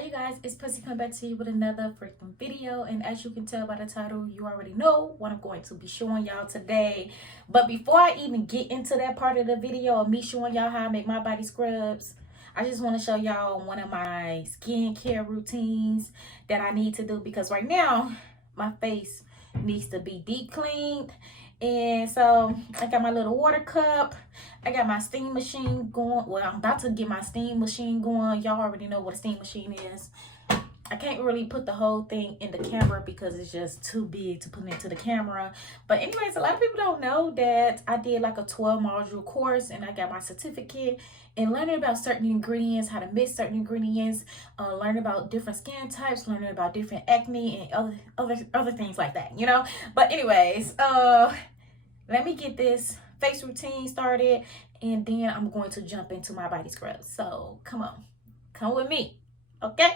Hi you guys, it's Pussy coming back to you with another freaking video, and as you can tell by the title, you already know what I'm going to be showing y'all today. But before I even get into that part of the video of me showing y'all how I make my body scrubs, I just want to show y'all one of my skincare routines that I need to do, because right now my face needs to be deep cleaned. And so I got my little water cup. I got my steam machine going. Well, I'm about to get my steam machine going. Y'all already know what a steam machine is. I can't really put the whole thing in the camera because it's just too big to put into the camera. But anyways, a lot of people don't know that I did like a 12 module course and I got my certificate in learning about certain ingredients, how to mix certain ingredients, learning about different skin types, learning about different acne and other things like that, you know. But anyways, let me get this face routine started, and then I'm going to jump into my body scrubs. So come on, come with me, okay?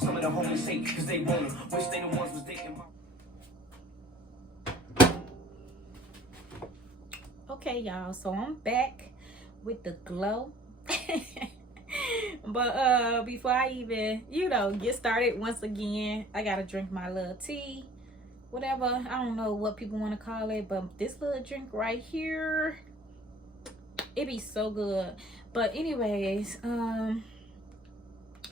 Some of the homies say because they want them. Wish they the ones was dating my... Okay, y'all, so I'm back with the glow. But before I even, get started, once again, I gotta drink my little tea, whatever. I don't know what people want to call it, but this little drink right here, it be so good. But anyways,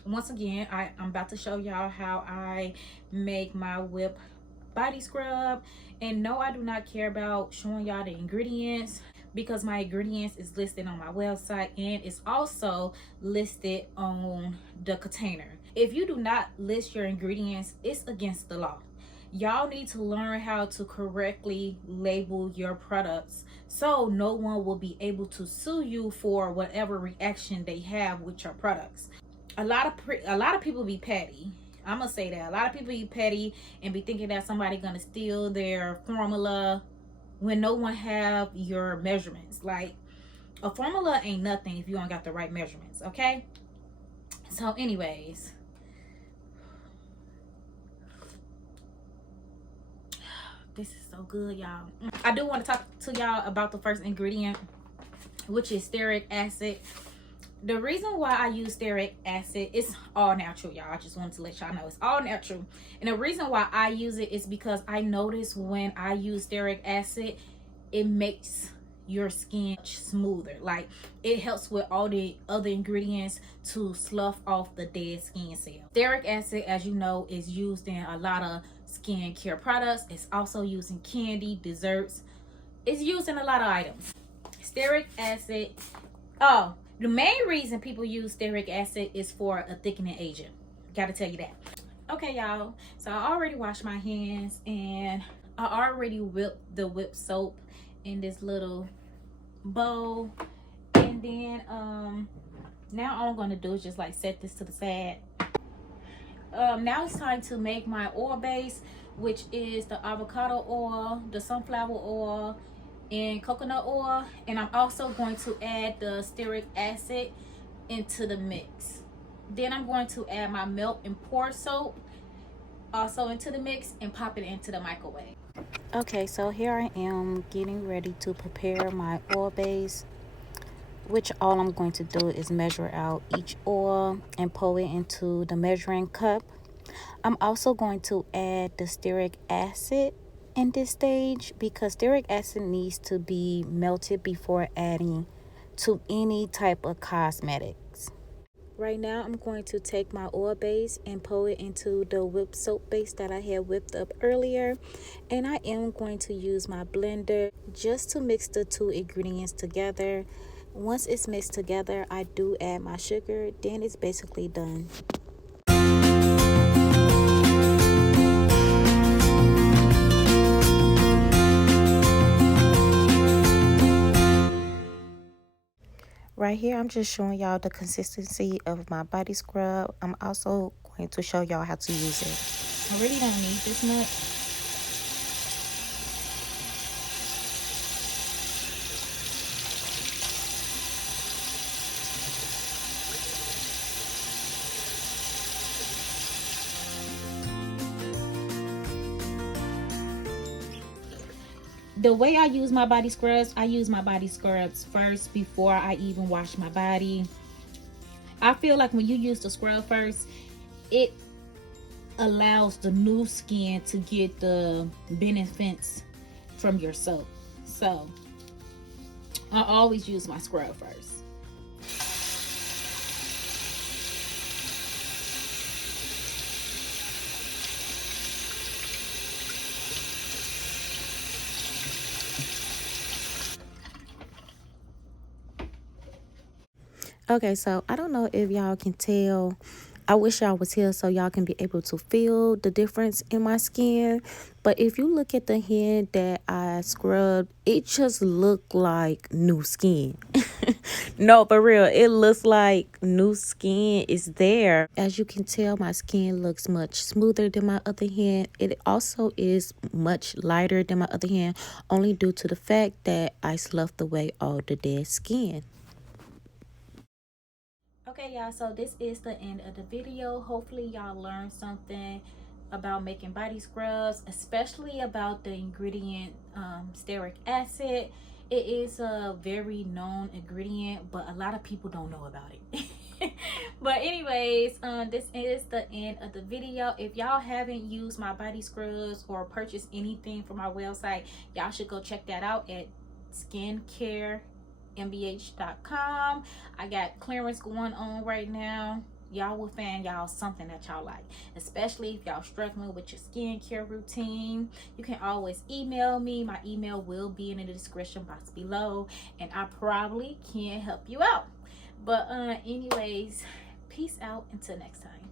once again, I'm about to show y'all how I make my whip body scrub. And no, I do not care about showing y'all the ingredients, because my ingredients is listed on my website and it's also listed on the container. If you do not list your ingredients, it's against the law. Y'all need to learn how to correctly label your products so no one will be able to sue you for whatever reaction they have with your products. A lot of people be petty. I'm gonna say that a lot of people be petty and be thinking that somebody gonna steal their formula when no one have your measurements. Like, a formula ain't nothing if you don't got the right measurements, okay? So anyways, this is so good, y'all. I do want to talk to y'all about the first ingredient, which is stearic acid. The reason why I use stearic acid, it's all natural, y'all. I just wanted to let y'all know it's all natural. And the reason why I use it is because I notice when I use stearic acid, it makes your skin smoother. Like, it helps with all the other ingredients to slough off the dead skin cells. Stearic acid, as you know, is used in a lot of skincare products. It's also used in candy, desserts. It's used in a lot of items. Stearic acid, the main reason people use stearic acid is for a thickening agent. Gotta tell you that. Okay, y'all. So I already washed my hands and I already whipped the whip soap in this little bowl. And then now all I'm gonna do is just like set this to the side. Now it's time to make my oil base, which is the avocado oil, the sunflower oil, and coconut oil. And I'm also going to add the stearic acid into the mix. Then I'm going to add my melt and pour soap also into the mix and pop it into the microwave. Okay, so here I am getting ready to prepare my oil base, which all I'm going to do is measure out each oil and pour it into the measuring cup. I'm also going to add the stearic acid in this stage, because stearic acid needs to be melted before adding to any type of cosmetics. Right now I'm going to take my oil base and pour it into the whipped soap base that I had whipped up earlier, and I am going to use my blender just to mix the two ingredients together. Once it's mixed together, I do add my sugar, then it's basically done. Right here, I'm just showing y'all the consistency of my body scrub. I'm also going point to show y'all how to use it. I really don't need this much. The way I use my body scrubs, I use my body scrubs first before I even wash my body. I feel like when you use the scrub first, it allows the new skin to get the benefits from your soap. So I always use my scrub first. Okay, so I don't know if y'all can tell. I wish y'all was here so y'all can be able to feel the difference in my skin. But if you look at the hand that I scrubbed, it just looked like new skin. No, for real, it looks like new skin is there. As you can tell, my skin looks much smoother than my other hand. It also is much lighter than my other hand, only due to the fact that I sloughed away all the dead skin. Okay, y'all, so this is the end of the video. Hopefully y'all learned something about making body scrubs, especially about the ingredient stearic acid. It is a very known ingredient, but a lot of people don't know about it. But anyways, this is the end of the video. If y'all haven't used my body scrubs or purchased anything from my website, y'all should go check that out at skincarembh.com. I got clearance going on right now. Y'all will find y'all something that y'all like, especially if y'all struggling with your skincare routine. You can always email me. My email will be in the description box below, and I probably can help you out. But anyways, peace out until next time.